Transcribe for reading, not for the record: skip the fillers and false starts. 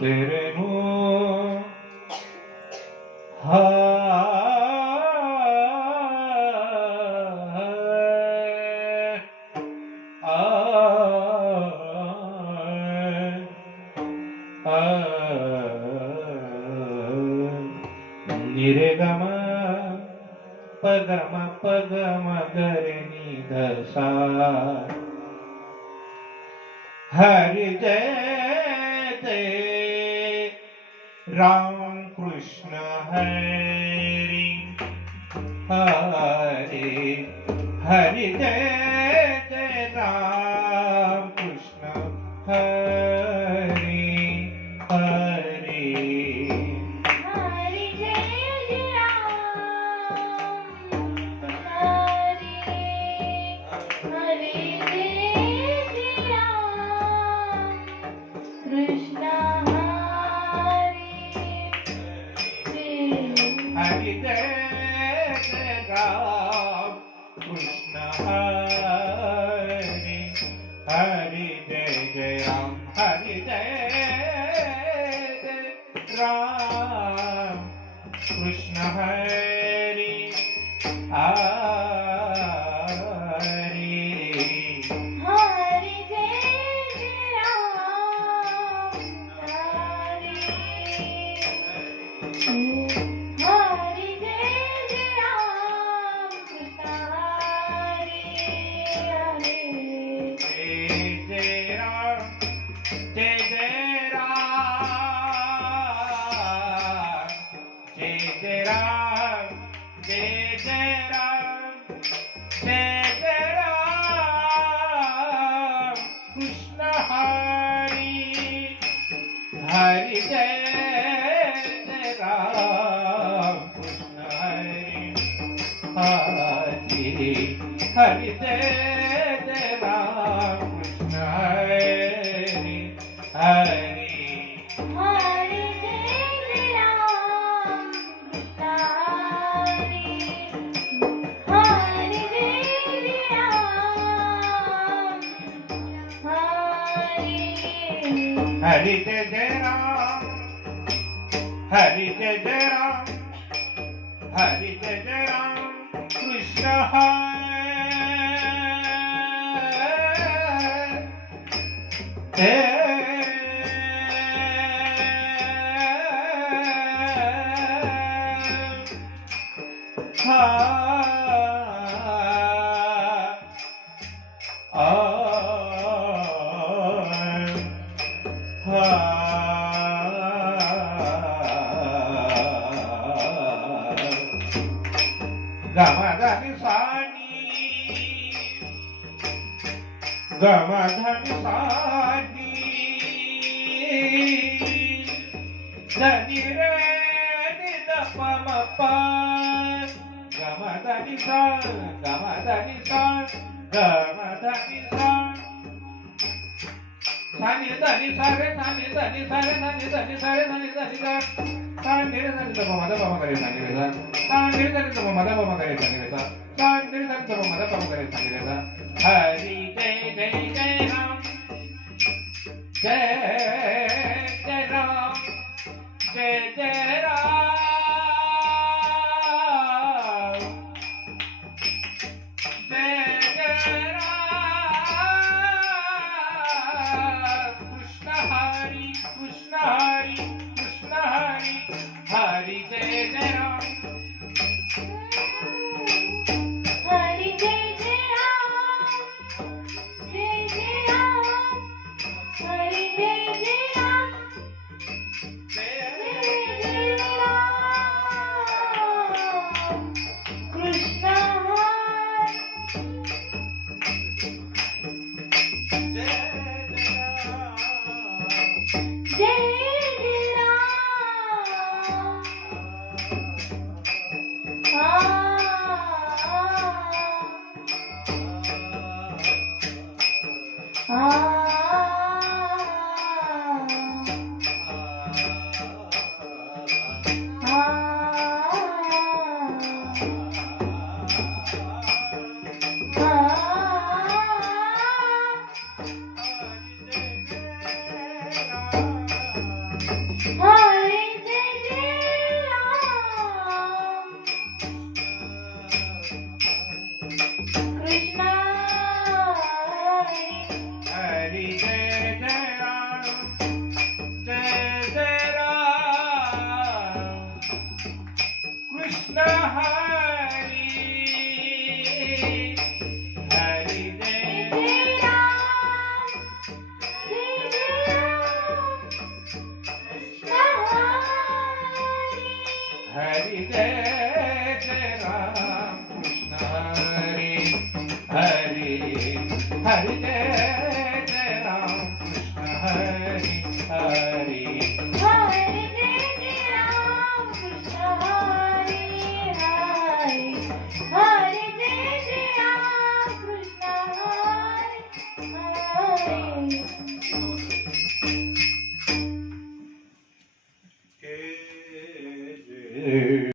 तेरे नु हा निरे गमा पगम पगम गरे नि सा हरि जय जय राम कृष्ण हरि हरि हरि जय जय राम कृष्ण हरि हरि हरि जय जय राम हरि हरि जय जय राम कृष्ण हरि जय जय राम कृष्ण हरि हरि जय जय राम हरि जय जय राम कृष्ण हरि हरि हरि जय जय राम हरि हरि जय जय राम कृष्ण हरि हरि जय जय राम जय जय राम जय जय राम जय जय राम जय जय राम कृष्ण हरि हरि जय जय राम कृष्ण हरि हरि हरि जय जय राम कृष्ण हरि हरि हरि जय जय राम कृष्ण हरि हरि जय जय राम हरि हरि जय जय राम हरि जय जय राम हरि जय जय राम कृष्ण गमधनि सानी गमधनि सानी धनि रे नि द प म प गमधनि सा गमधनि सा गमधनि सा सानी धनि सा रे सानी धनि सा रे सानी धनि सा रे सानी धनि सा सानी रे सानी द प म द प म ग रे सानी रे सा सानी रे सानी द प म द प म ग रे सानी रे सा सानी रे सानी द प म द प म ग रे सानी रे सा हरि जय जय जय राम जय जय राम जय जय राम जय जय राम कृष्ण हरि कृष्ण हरि कृष्ण हरि हरि जय जय राम हरि जय जय राम जय जय राम हरि जय जय राम जय जय जय राम हरी जय जय राम कृष्ण हरी हरी हरे जय राम कृष्ण हरे हरे हरे जय राम कृष्ण हरे हरे जय